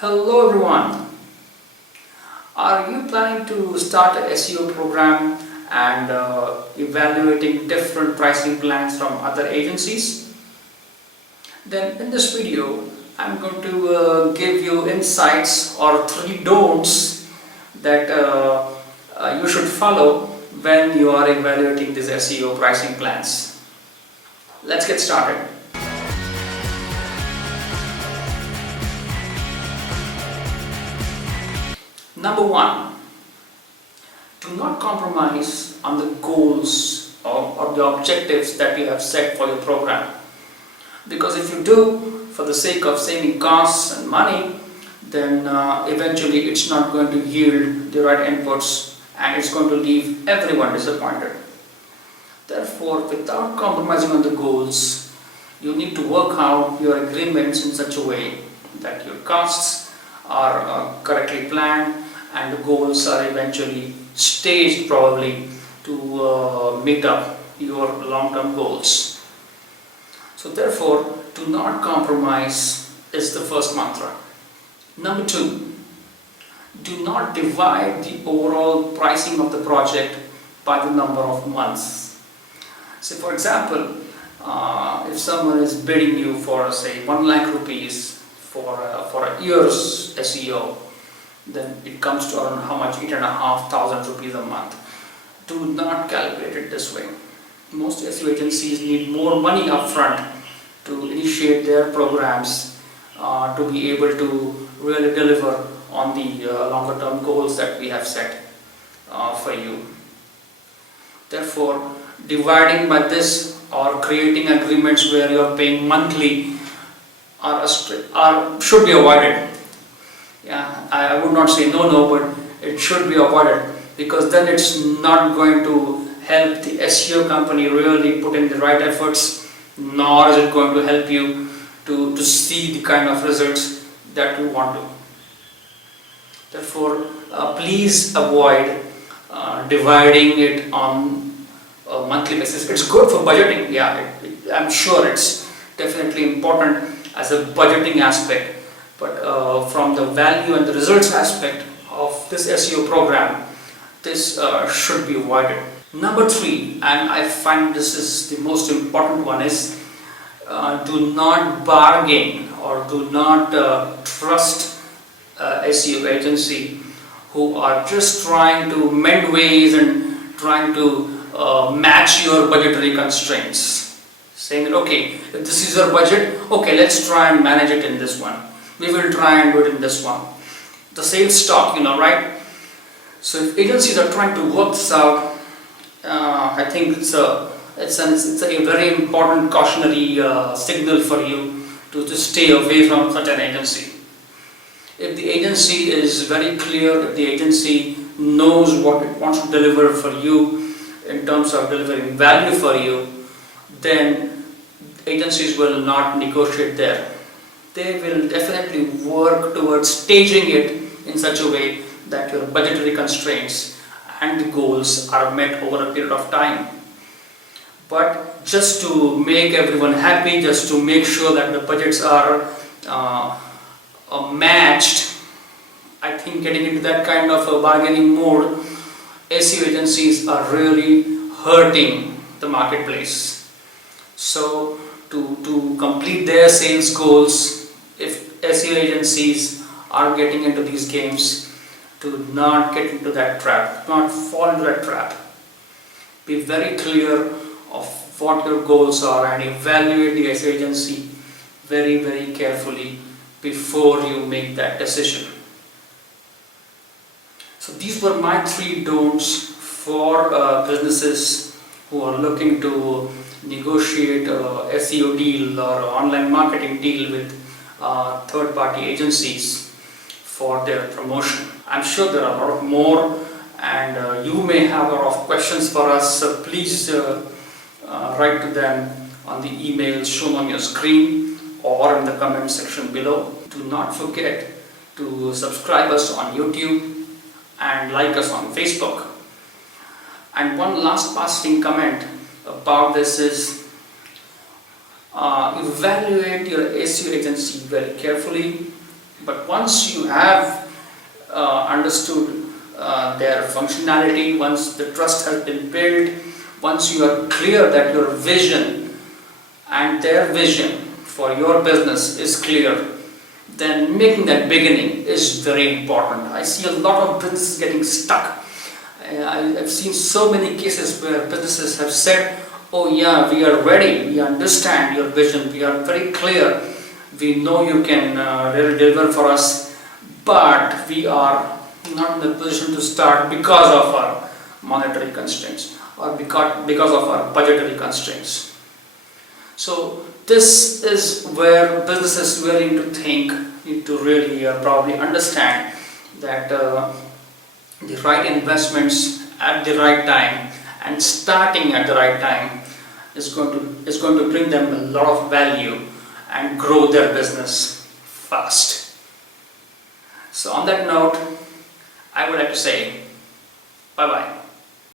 Hello everyone. Are you planning to start a SEO program and evaluating different pricing plans from other agencies? Then in this video, I'm going to give you insights or 3 don'ts that you should follow when you are evaluating these SEO pricing plans. Let's get started. Number 1, do not compromise on the goals or the objectives that you have set for your program. Because if you do, for the sake of saving costs and money, then eventually it's not going to yield the right inputs and it's going to leave everyone disappointed. Therefore, without compromising on the goals, you need to work out your agreements in such a way that your costs are correctly planned and the goals are eventually staged probably to meet up your long-term goals. So therefore, do not compromise is the first mantra. Number 2, do not divide the overall pricing of the project by the number of months. So for example, if someone is bidding you for say 1 lakh rupees for a year's SEO, then it comes to around how much, 8,500 rupees a month. Do not calculate it this way. Most SEO agencies need more money upfront to initiate their programs to be able to really deliver on the longer term goals that we have set for you. Therefore, dividing by this or creating agreements where you are paying monthly should be avoided. Yeah, I would not say no, but it should be avoided, because then it's not going to help the SEO company really put in the right efforts, nor is it going to help you to see the kind of results that you want to. Therefore, please avoid dividing it on a monthly basis. It's good for budgeting, yeah, I'm sure it's definitely important as a budgeting aspect. But from the value and the results aspect of this SEO program, this should be avoided. Number 3, and I find this is the most important one, is do not bargain or do not trust SEO agency who are just trying to mend ways and trying to match your budgetary constraints. Saying that, okay, if this is your budget, okay, let's try and manage it in this one. We will try and do it in this one. The sales talk, right? So if agencies are trying to work this out, I think it's a very important cautionary signal for you to stay away from such an agency. If the agency is very clear, if the agency knows what it wants to deliver for you in terms of delivering value for you, then agencies will not negotiate there. They will definitely work towards staging it in such a way that your budgetary constraints and the goals are met over a period of time. But just to make everyone happy, just to make sure that the budgets are matched, I think getting into that kind of a bargaining mode, SEO agencies are really hurting the marketplace. So to complete their sales goals, if SEO agencies are getting into these games, do not get into that trap, do not fall into that trap. Be very clear of what your goals are and evaluate the SEO agency very, very carefully before you make that decision. So these were my 3 don'ts for businesses who are looking to negotiate a SEO deal or online marketing deal with third-party agencies for their promotion. I'm sure there are a lot more, and you may have a lot of questions for us, so please write to them on the email shown on your screen or in the comment section below. Do not forget to subscribe us on YouTube and like us on Facebook. And one last passing comment about this is evaluate your SEO agency very carefully But once you have understood their functionality, once the trust has been built, once you are clear that your vision and their vision for your business is clear, then making that beginning is very important. I see a lot of businesses getting stuck. I've seen so many cases where businesses have said, oh yeah, we are ready, we understand your vision, we are very clear, we know you can really deliver for us, but we are not in a position to start because of our monetary constraints or because of our budgetary constraints. So this is where businesses really need to think, need to really probably understand that the right investments at the right time and starting at the right time is going to bring them a lot of value and grow their business fast. So on that note, I would like to say bye bye.